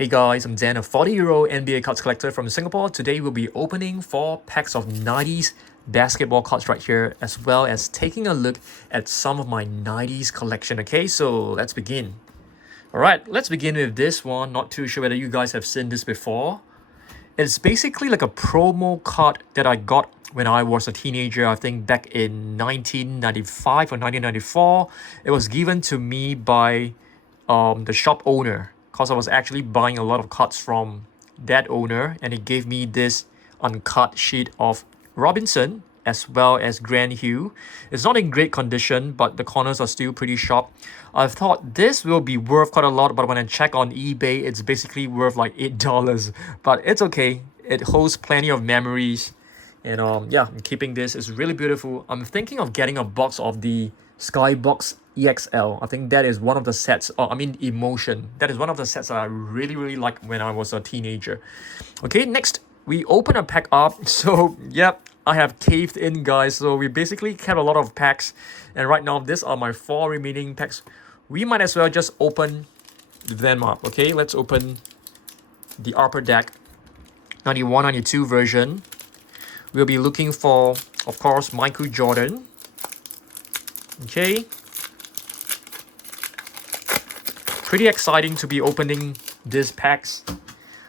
Hey guys, I'm Dan, a 40-year-old NBA cards collector from Singapore. Today we'll be opening 4 packs of 90s basketball cards right here, as well as taking a look at some of my 90s collection. Okay, so let's begin. Alright, let's begin with this one. Not too sure whether you guys have seen this before. It's basically like a promo card that I got when I was a teenager, I think back in 1995 or 1994. It was given to me by the shop owner, because I was actually buying a lot of cards from that owner, and he gave me this uncut sheet of Robinson as well as Grand Hugh. It's not in great condition, but the corners are still pretty sharp. I thought this will be worth quite a lot, but when I check on eBay, it's basically worth like $8. But it's okay. It holds plenty of memories. And yeah, I'm keeping this. It's really beautiful. I'm thinking of getting a box of the SkyBox EXL. I think that is one of the sets, Emotion. That is one of the sets that I really liked when I was a teenager. Okay, next, we open a pack up. So, yep, I have caved in, guys. So we basically kept a lot of packs. And right now, these are my 4 remaining packs. We might as well just open them up. Okay, let's open the Upper Deck 91-92 version. We'll be looking for, of course, Michael Jordan. Okay. Pretty exciting to be opening these packs.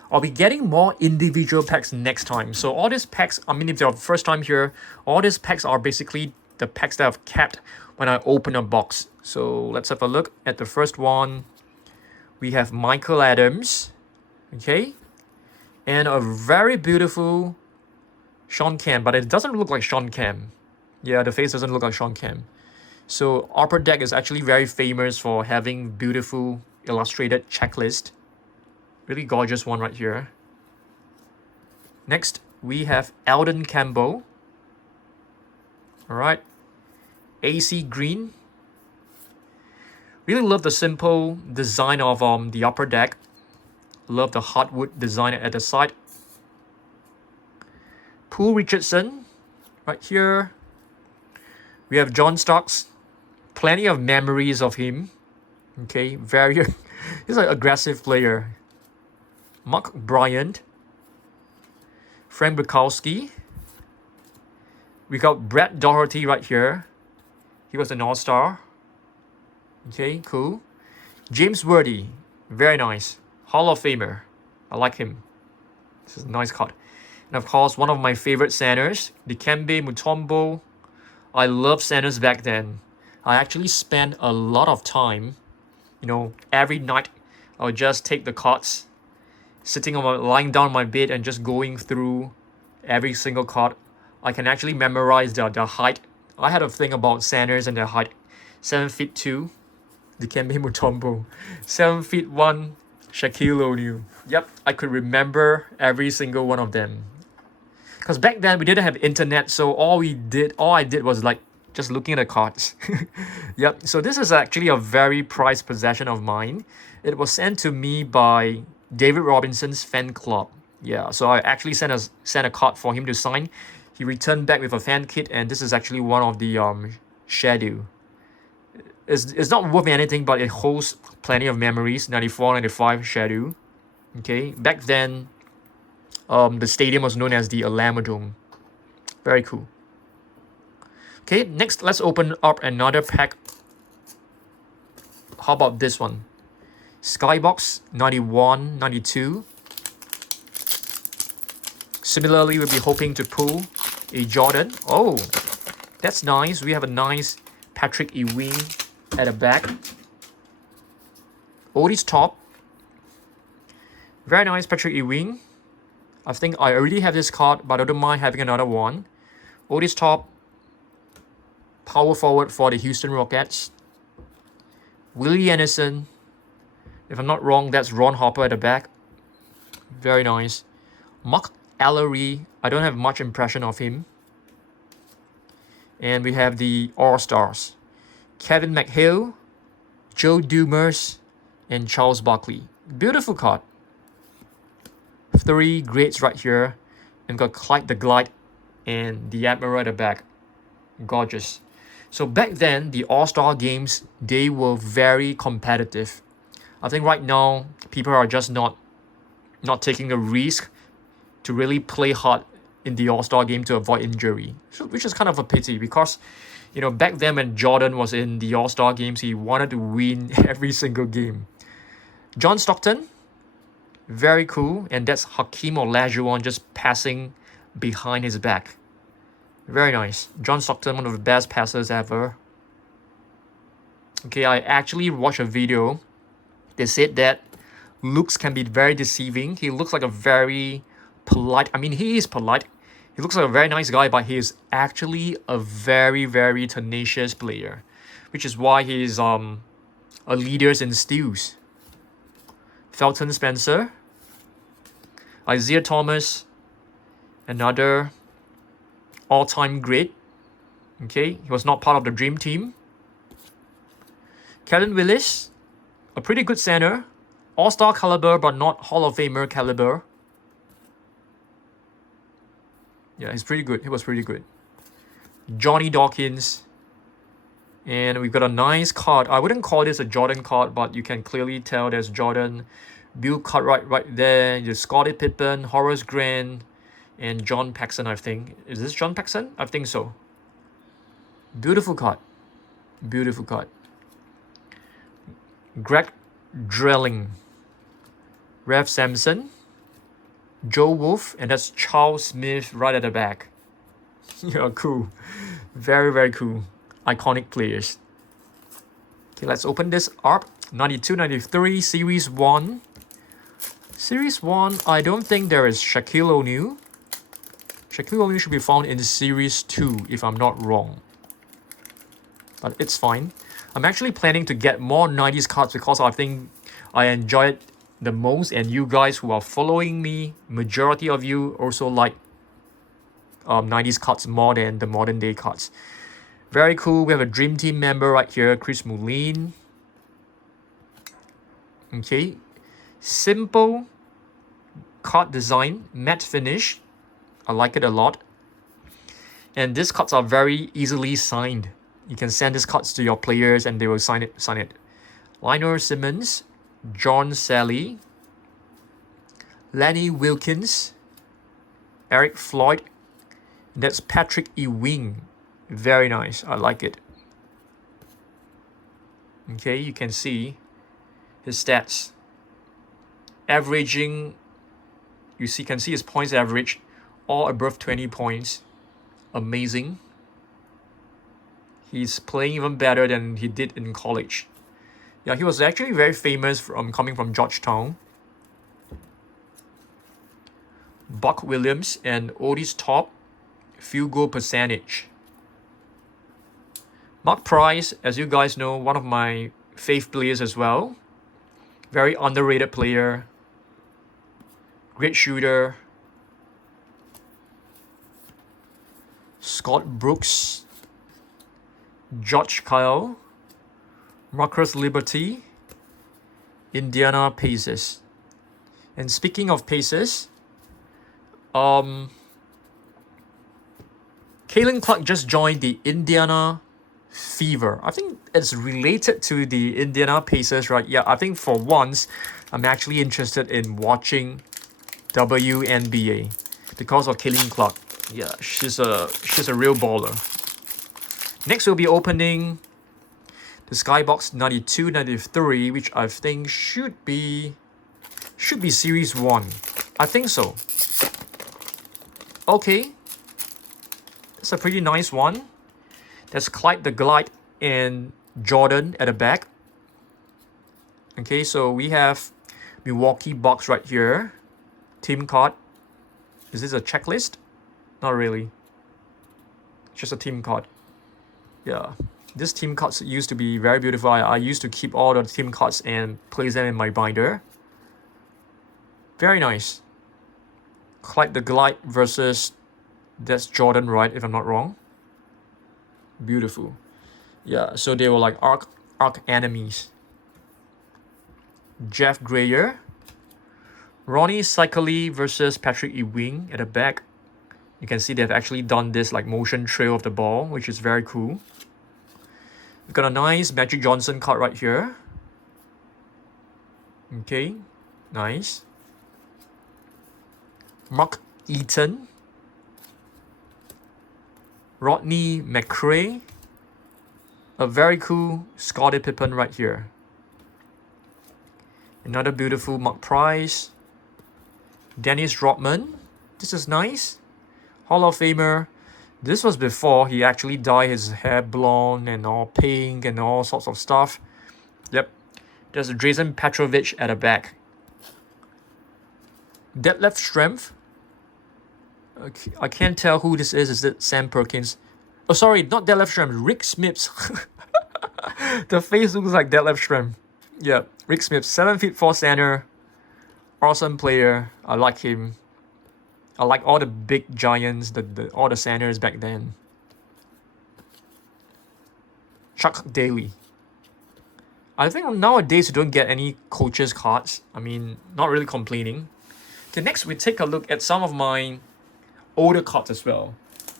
I'll be getting more individual packs next time. So all these packs, if they're first time here, all these packs are basically the packs that I've kept when I open a box. So let's have a look at the first one. We have Michael Adams. Okay. And a very beautiful Shawn Kemp, but it doesn't look like Shawn Kemp. Yeah, the face doesn't look like Shawn Kemp. So Upper Deck is actually very famous for having beautiful illustrated checklist. Really gorgeous one right here. Next, we have Eldon Campbell. Alright. AC Green. Really love the simple design of the Upper Deck. Love the hardwood design at the side. Poole Richardson, right here. We have John Starks. Plenty of memories of him. Okay, he's an aggressive player. Mark Bryant. Frank Bukowski. We got Brett Doherty right here. He was an all-star. Okay, cool. James Worthy, very nice. Hall of Famer. I like him. This is a nice card. And of course, one of my favorite centers, Dikembe Mutombo. I loved centers back then. I actually spent a lot of time, every night I would just take the cards, lying down on my bed and just going through every single card. I can actually memorize the height. I had a thing about centers and their height. 7'2", Dikembe Mutombo. 7'1", Shaquille O'Neal. Yep, I could remember every single one of them. Because back then we didn't have internet, so all I did was like just looking at the cards. Yep, so this is actually a very prized possession of mine. It was sent to me by David Robinson's fan club. Yeah, so I actually sent a card for him to sign. He returned back with a fan kit, and this is actually one of the schedule. It's not worth anything, but it holds plenty of memories. 94, 95 schedule. Okay, back then the stadium was known as the Alamodome. Very cool. Okay, next let's open up another pack. How about this one? SkyBox 91-92. Similarly, we'll be hoping to pull a Jordan. Oh, that's nice. We have a nice Patrick Ewing at the back. Oldie's top. Very nice Patrick Ewing. I think I already have this card, but I don't mind having another one. Oldie's top. Power forward for the Houston Rockets. Willie Anderson. If I'm not wrong, that's Ron Harper at the back. Very nice. Mark Ellery. I don't have much impression of him. And we have the All-Stars. Kevin McHale, Joe Dumars, and Charles Barkley. Beautiful card. 3 grades right here. And got Clyde the Glide and the Admiral at the back. Gorgeous. So back then, the All-Star games, they were very competitive. I think right now, people are just not not taking the risk to really play hard in the All-Star game to avoid injury, which is kind of a pity because, you know, back then when Jordan was in the All-Star games, he wanted to win every single game. John Stockton, very cool, and that's Hakeem Olajuwon just passing behind his back. Very nice. John Stockton, one of the best passers ever. Okay, I actually watched a video. They said that looks can be very deceiving. He looks like a very polite, I mean, he is polite. He looks like a very nice guy, but he is actually a very, very tenacious player, which is why he's a leader in steals. Felton Spencer, Isaiah Thomas, another all-time great. Okay, he was not part of the dream team. Kellen Willis, a pretty good center, all-star caliber but not Hall of Famer caliber. Yeah, he's pretty good. He was pretty good. Johnny Dawkins. And we've got a nice card. I wouldn't call this a Jordan card, but you can clearly tell there's Jordan. Bill Cartwright right there. There's Scottie Pippen, Horace Grant, and John Paxson, I think. Is this John Paxson? I think so. Beautiful card. Beautiful card. Greg Drilling. Rev Sampson. Joe Wolf, and that's Charles Smith right at the back. Yeah, cool. Very, very cool. Iconic players. Okay, let's open this up. 92-93, Series 1. Series 1, I don't think there is Shaquille O'Neal. Shaquille O'Neal should be found in Series 2, if I'm not wrong. But it's fine. I'm actually planning to get more 90s cards because I think I enjoy it the most, and you guys who are following me, majority of you also like 90s cards more than the modern day cards. Very cool. We have a Dream Team member right here, Chris Mullin. Okay, simple card design, matte finish. I like it a lot. And these cards are very easily signed. You can send these cards to your players and they will sign it. Lionel Simmons, John Sally, Lenny Wilkins, Eric Floyd. That's Patrick Ewing. Very nice. I like it. Okay, you can see his stats. Averaging, can see his points average, all above 20 points. Amazing. He's playing even better than he did in college. Yeah, he was actually very famous from coming from Georgetown. Buck Williams and Otis Top, field goal percentage. Mark Price, as you guys know, one of my fave players as well. Very underrated player. Great shooter. Scott Brooks. George Kyle. Marcus Liberty. Indiana Pacers. And speaking of Pacers, Caitlin Clark just joined the Indiana Fever. I think it's related to the Indiana Pacers, right? Yeah, I think for once, I'm actually interested in watching WNBA because of Caitlin Clark. Yeah, she's a real baller. Next, we'll be opening the SkyBox 92-93, which I think should be Series 1. I think so. Okay. That's a pretty nice one. That's Clyde the Glide and Jordan at the back. Okay, so we have Milwaukee Bucks right here. Team card. Is this a checklist? Not really. Just a team card. Yeah. This team cards used to be very beautiful. I used to keep all the team cards and place them in my binder. Very nice. Clyde the Glide versus, that's Jordan, right? If I'm not wrong. Beautiful. Yeah, so they were like arch enemies. Jeff Grayer. Ronnie Cycli versus Patrick Ewing at the back. You can see they've actually done this like motion trail of the ball, which is very cool. We've got a nice Magic Johnson card right here. Okay, nice. Mark Eaton, Rodney McRae, a very cool Scottie Pippen right here. Another beautiful Mark Price, Dennis Rodman. This is nice. Hall of Famer. This was before he actually dyed his hair blonde and all pink and all sorts of stuff. Yep. There's Jason Petrovic at the back. Deadlift strength. Okay, I can't tell who this is. Is it Sam Perkins? Oh, sorry, not deadlift strength. Rick Smiths. The face looks like deadlift strength. Yeah, Rick Smith, 7'4" center. Awesome player. I like him. I like all the big giants, all the centers back then. Chuck Daly. I think nowadays you don't get any coaches cards. I mean, not really complaining. Okay, next we take a look at some of my older cards as well.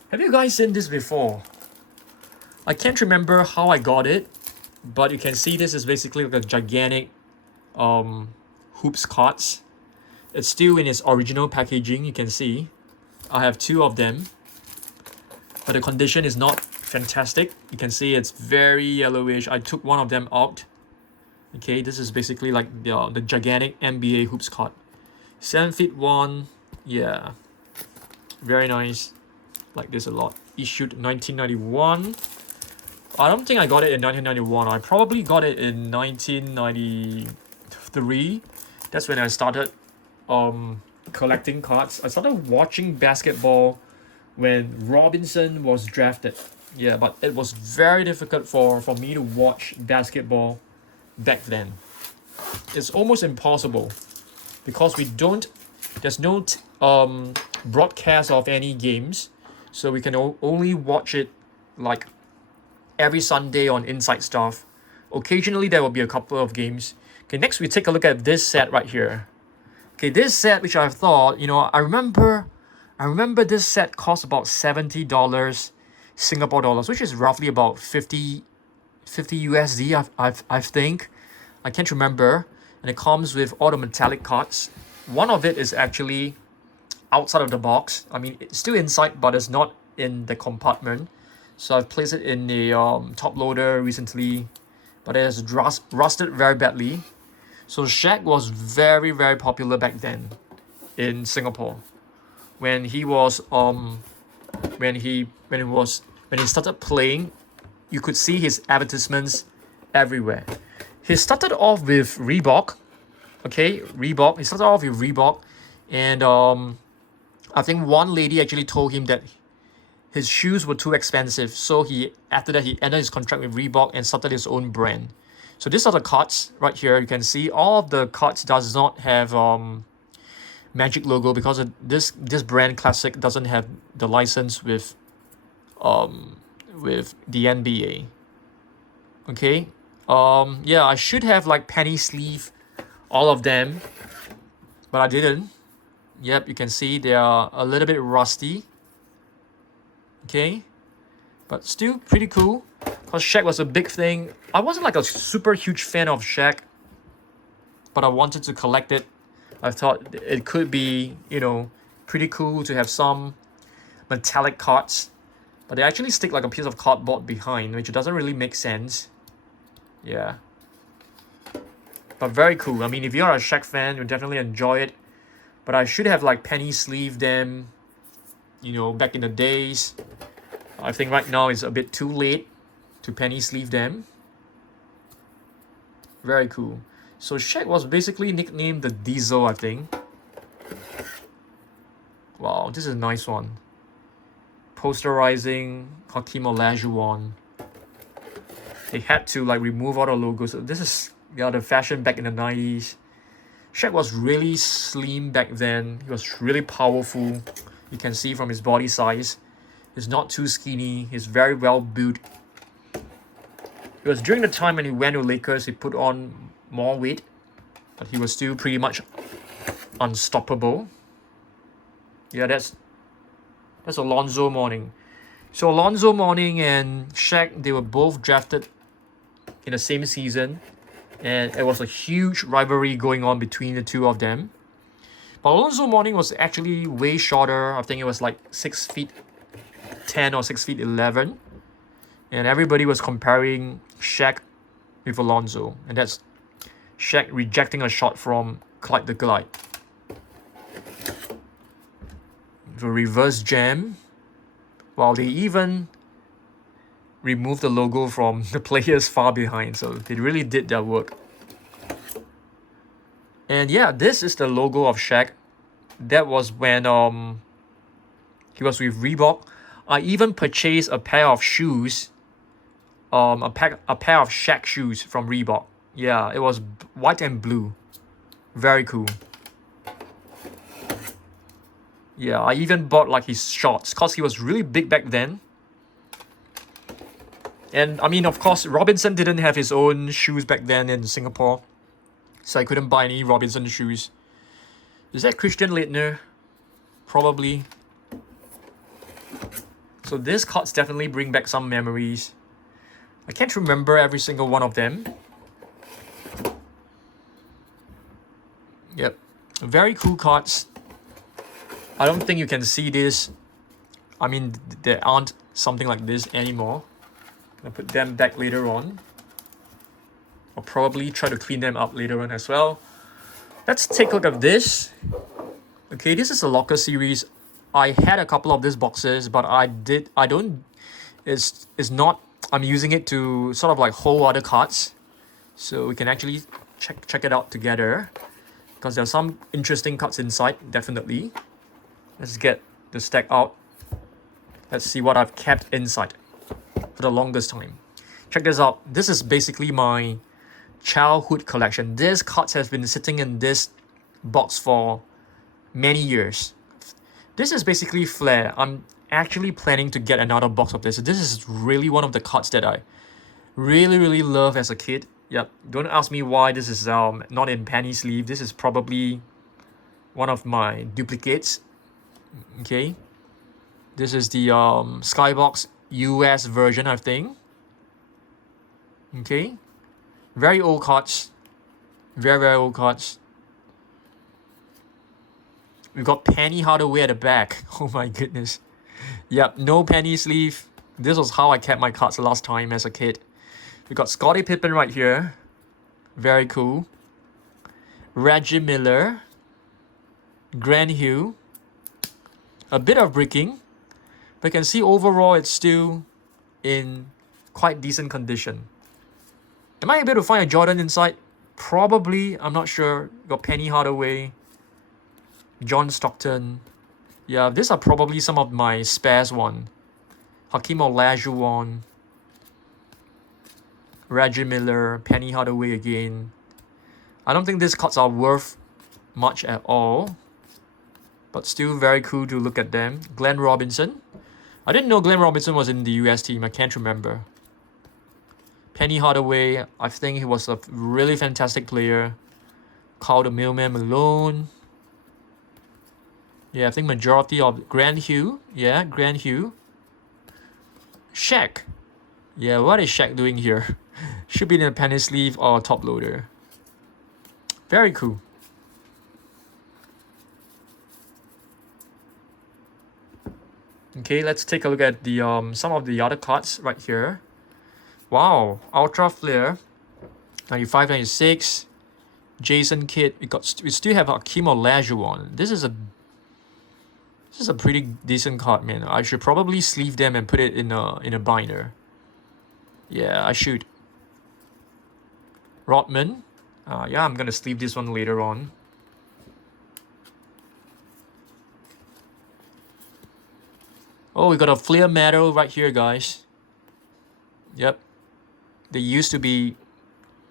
Have you guys seen this before? I can't remember how I got it, but you can see this is basically like a gigantic hoops cards. It's still in its original packaging, you can see. I have two of them, but the condition is not fantastic. You can see it's very yellowish. I took one of them out. Okay, this is basically like the gigantic NBA hoops card. 7'1", yeah. Very nice. Like this a lot. Issued 1991. I don't think I got it in 1991. I probably got it in 1993. That's when I started collecting cards. I started watching basketball when Robinson was drafted. Yeah, but it was very difficult for me to watch basketball back then. It's almost impossible because there's no broadcast of any games, so we can only watch it like every Sunday on Inside Stuff. Occasionally there will be a couple of games. Okay, next we take a look at this set right here. Okay, this set, which I thought, I remember this set cost about $70 Singapore dollars, which is roughly about 50 USD, I think. I can't remember. And it comes with all the metallic cards. One of it is actually outside of the box. I mean, it's still inside, but it's not in the compartment. So I've placed it in the top loader recently, but it has rusted very badly. So Shaq was very, very popular back then in Singapore. When he started playing, you could see his advertisements everywhere. He started off with Reebok. Okay, Reebok. He started off with Reebok, and I think one lady actually told him that his shoes were too expensive. So after that he ended his contract with Reebok and started his own brand. So these are the cards right here. You can see all of the cards does not have Magic logo because this brand Classic doesn't have the license with the NBA. Okay. Yeah, I should have like penny sleeve all of them, but I didn't. Yep, you can see they are a little bit rusty. Okay, but still pretty cool because Shaq was a big thing. I wasn't like a super huge fan of Shaq, but I wanted to collect it. I thought it could be, pretty cool to have some metallic cards, but they actually stick like a piece of cardboard behind, which doesn't really make sense. Yeah, but very cool. I mean, if you're a Shaq fan, you'll definitely enjoy it. But I should have like penny sleeved them, back in the days. I think right now it's a bit too late to penny sleeve them. Very cool. So Shaq was basically nicknamed the Diesel, I think. Wow, this is a nice one. Posterizing Hakeem Olajuwon. They had to like remove all the logos. This is the fashion back in the 90s. Shaq was really slim back then. He was really powerful. You can see from his body size. He's not too skinny. He's very well built. It was during the time when he went to Lakers, he put on more weight, but he was still pretty much unstoppable. Yeah, that's Alonzo Mourning. So Alonzo Mourning and Shaq, they were both drafted in the same season, and it was a huge rivalry going on between the two of them. But Alonzo Mourning was actually way shorter. I think it was like 6 feet 10 or 6 feet 11. And everybody was comparing Shaq with Alonzo. And that's Shaq rejecting a shot from Clyde the Glide. The reverse jam. Well, they even removed the logo from the players far behind. So they really did their work. And yeah, this is the logo of Shaq. That was when he was with Reebok. I even purchased a pair of shoes. A pair of Shaq shoes from Reebok. Yeah, it was white and blue. Very cool. Yeah, I even bought like his shorts because he was really big back then. And I mean, of course, Robinson didn't have his own shoes back then in Singapore. So I couldn't buy any Robinson shoes. Is that Christian Leitner? Probably. So these cards definitely bring back some memories. I can't remember every single one of them. Yep. Very cool cards. I don't think you can see this. I mean, there aren't something like this anymore. I'll put them back later on. I'll probably try to clean them up later on as well. Let's take a look at this. Okay, this is a locker series. I had a couple of these boxes, but it's not, I'm using it to sort of like hold other cards. So we can actually check it out together. Because there are some interesting cards inside, definitely. Let's get the stack out. Let's see what I've kept inside for the longest time. Check this out. This is basically my childhood collection. This cards has been sitting in this box for many years. This is basically Flair. I'm actually planning to get another box of this. This is really one of the cards that I really love as a kid. Yep. Don't ask me why this is not in penny sleeve. This is probably one of my duplicates. Okay. This is the SkyBox US version, I think. Okay. Very old cards. Very old cards. We've got Penny Hardaway at the back. Oh my goodness. Yep, no penny sleeve. This was how I kept my cards last time as a kid. We got Scottie Pippen right here. Very cool. Reggie Miller. Grant Hill. A bit of bricking. But you can see overall it's still in quite decent condition. Am I able to find a Jordan inside? Probably. I'm not sure. Got Penny Hardaway. John Stockton. Yeah, these are probably some of my spares one. Hakeem Olajuwon. Reggie Miller. Penny Hardaway again. I don't think these cards are worth much at all. But still very cool to look at them. Glenn Robinson. I didn't know Glenn Robinson was in the US team. I can't remember. Penny Hardaway. I think he was a really fantastic player. Carl the Mailman Malone. Yeah, I think majority of Grant Hill. Yeah, Grant Hill. Shaq. Yeah, what is Shaq doing here? Should be in a penny sleeve or top loader. Very cool. Okay, let's take a look at the some of the other cards right here. Wow, Ultra Flare. 95, 96. Jason Kidd. We still have Hakeem Olajuwon. This is a pretty decent card, man. I should probably sleeve them and put it in a binder. Yeah, I should. Rodman. Yeah, I'm gonna sleeve this one later on. Oh, we got a Flair medal right here, guys. Yep. They used to be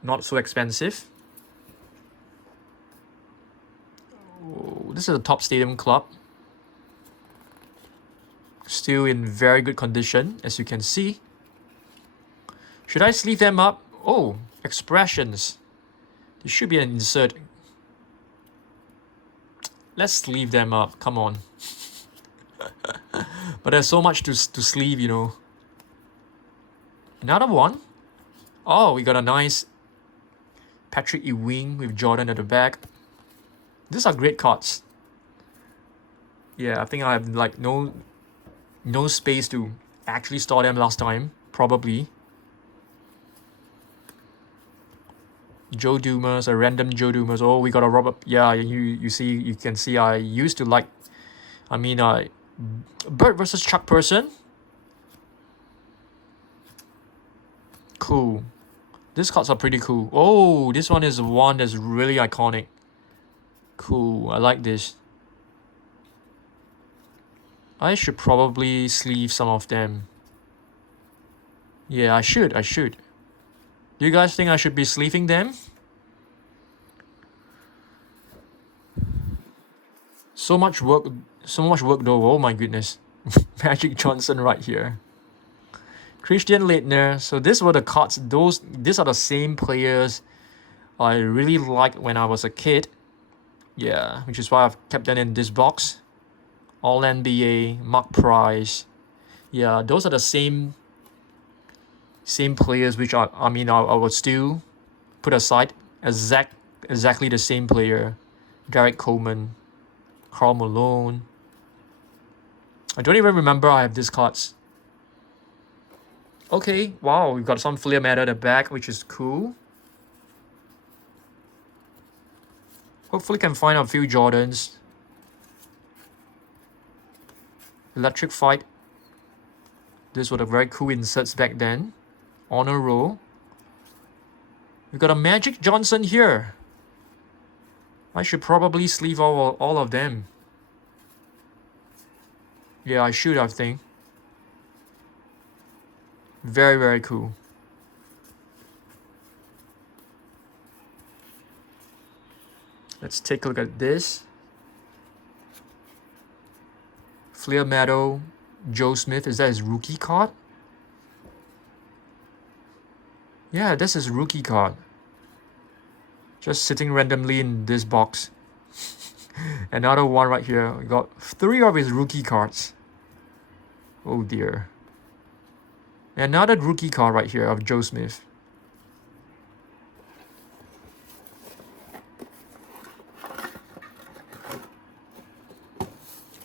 not so expensive. Oh, this is a Top Stadium Club. Still in very good condition, as you can see. Should I sleeve them up? Oh, expressions. There should be an insert. Let's sleeve them up. Come on. But there's so much to sleeve, you know. Another one. Oh, we got a nice Patrick Ewing with Jordan at the back. These are great cards. Yeah, I think I have like no space to actually store them last time, probably. Joe Dumas, a random Joe Dumas. Oh, we got a Robert. Yeah, you can see I used to like. I mean, Bird versus Chuck Person. Cool. These cards are pretty cool. Oh, this one is one that's really iconic. Cool. I like this. I should probably sleeve some of them. Yeah, I should. Do you guys think I should be sleeving them? So much work though. Oh my goodness. Magic Johnson right here. Christian Leitner. So these were the cards. These are the same players I really liked when I was a kid. Yeah, which is why I've kept them in this box. All NBA, Mark Price. Yeah, those are the same players which I would still put aside. Exactly the same player. Derek Coleman, Karl Malone. I don't even remember I have these cards. Okay, wow, we've got some Flair matter at the back, which is cool. Hopefully can find a few Jordans. Electric Fight. This was a very cool inserts back then. Honor Roll. We got a Magic Johnson here. I should probably sleeve all of them. Yeah, I should, I think. Very, very cool. Let's take a look at this. Flair Meadow, Joe Smith. Is that his rookie card? Yeah, that's his rookie card. Just sitting randomly in this box. Another one right here. We got 3 of his rookie cards. Oh dear. Another rookie card right here of Joe Smith.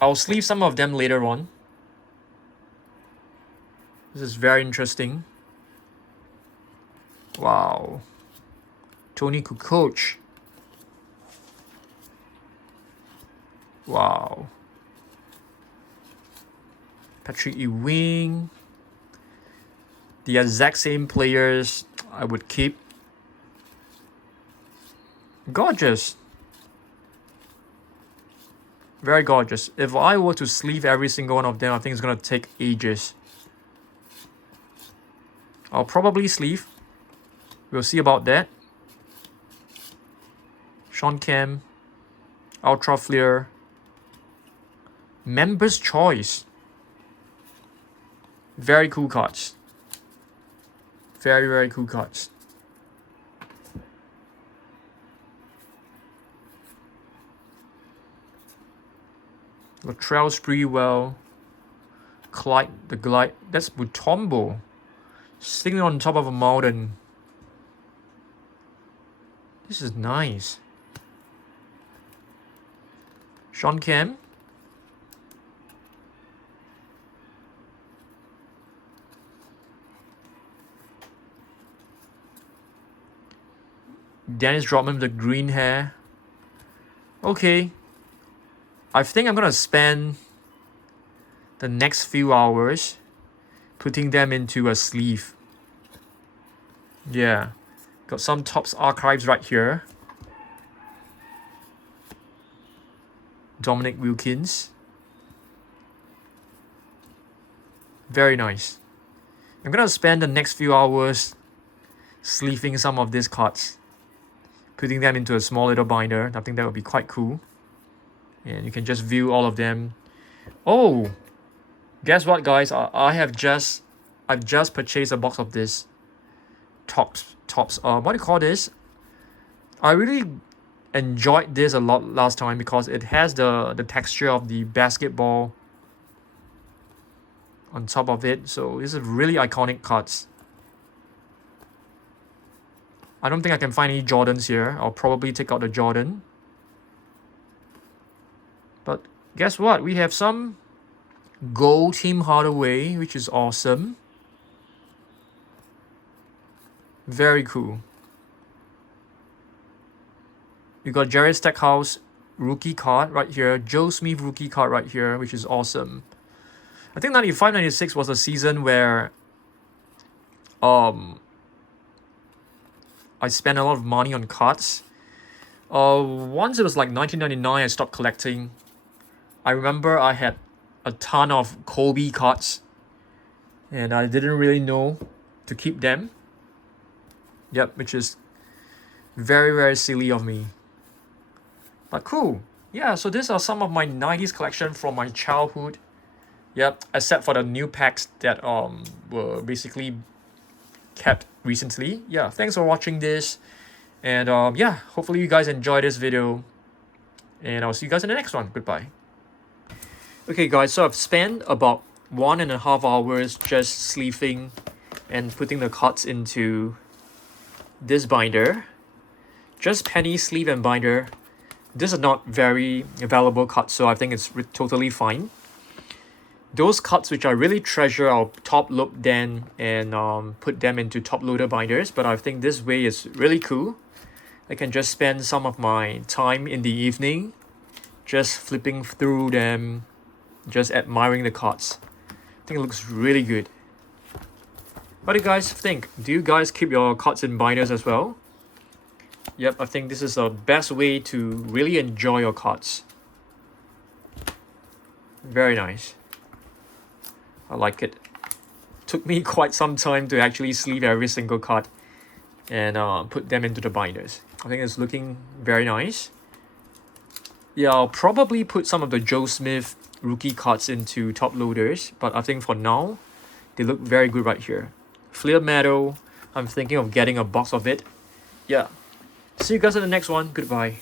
I'll sleeve some of them later on. This is very interesting. Wow. Tony Kukoc. Wow. Patrick Ewing. The exact same players I would keep. Gorgeous. Very gorgeous. If I were to sleeve every single one of them, I think it's going to take ages. I'll probably sleeve. We'll see about that. Sean Kemp. Ultra Flair. Members' Choice. Very cool cards. Very, very cool cards. Latrell Sprewell. Clyde the Glide. That's Mutombo. Sitting on top of a mountain. This is nice. Sean Kemp. Dennis Rodman with the green hair. Okay. I think I'm gonna spend the next few hours putting them into a sleeve. Yeah. Got some Topps archives right here. Dominic Wilkins. Very nice. I'm gonna spend the next few hours sleeving some of these cards. Putting them into a small little binder. I think that would be quite cool. And you can just view all of them. Oh! Guess what, guys? I've just purchased a box of this. Topps. What do you call this? I really enjoyed this a lot last time because it has the texture of the basketball on top of it. So this is really iconic cards. I don't think I can find any Jordans here. I'll probably take out the Jordan. But Guess what? We have some gold Team Hardaway, which is awesome. Very cool. We got Jared Stackhouse rookie card right here. Joe Smith rookie card right here, which is awesome. I think 95-96 was a season where I spent a lot of money on cards. Once it was like 1999, I stopped collecting. I remember I had a ton of Kobe cards, and I didn't really know to keep them. Yep, which is very, very silly of me. But cool. Yeah, so these are some of my 90s collection from my childhood. Yep, except for the new packs that were basically kept recently. Yeah, thanks for watching this. And yeah, hopefully you guys enjoy this video. And I'll see you guys in the next one. Goodbye. Okay guys, so I've spent about 1.5 hours just sleeving and putting the cards into this binder. Just penny sleeve and binder. These are not very valuable cards, so I think it's totally fine. Those cards which I really treasure, I'll top load them and put them into top loader binders. But I think this way is really cool. I can just spend some of my time in the evening just flipping through them, just admiring the cards. I think it looks really good. What do you guys think? Do you guys keep your cards in binders as well? Yep, I think this is the best way to really enjoy your cards. Very nice. I like it. Took me quite some time to actually sleeve every single card and put them into the binders. I think it's looking very nice. Yeah, I'll probably put some of the Joe Smith rookie cards into top loaders, but I think for now, they look very good right here. Flair Meadow, I'm thinking of getting a box of it. Yeah. See you guys in the next one. Goodbye.